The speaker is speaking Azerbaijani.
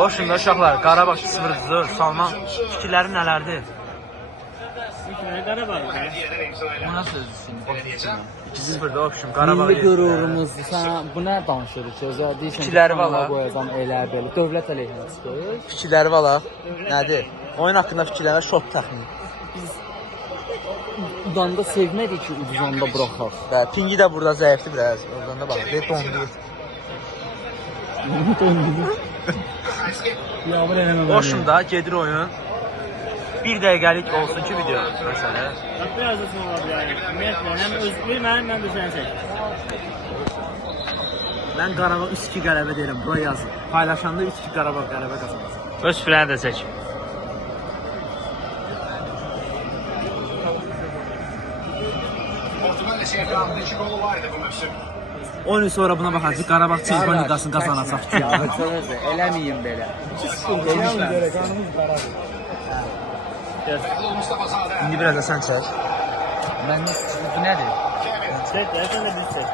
Boşunda uşaqlar, Qarabağ 2-0-dır. Salman fikirləri nələrdir? Qarabağ. Bu nasıl özüsün? 2-0-da option Qarabağ. Milli qürurumuz. Sən bu nə danışırıq ki? Deyirsən Fikirləri var ha. qoyacam elə belə. Dövlət əleyhinə çıxır. Fikirləri var ha. Nədir? Oyun haqqında fikirləri şok təxmin. Udanda sevmədik ki, udanda buraxaq. Və Pingi də burada zəifdir biraz. Oradan da bax, deyib dondu. Yağmur eləmə. Optionda gedir oyun. 1 dəqiqəlik olsun ki video məsələ. Biraz da sonra ola bilər. Ümumiyyətlə, həm özlüyü mən də səni çək. Mən Qarabağ 3-2 qələbə deyirəm, bura yazın. Paylaşanda 3-2 Qarabağ qələbə qazanacaq. Öz firəni də çək. Oyun sonra buna baxacaq, Qarabağ çempion liqasını qazanacaq. Eləməyin belə. İndi biraz da sən çək. Mən bu nədir? Çək, sən də bir çək.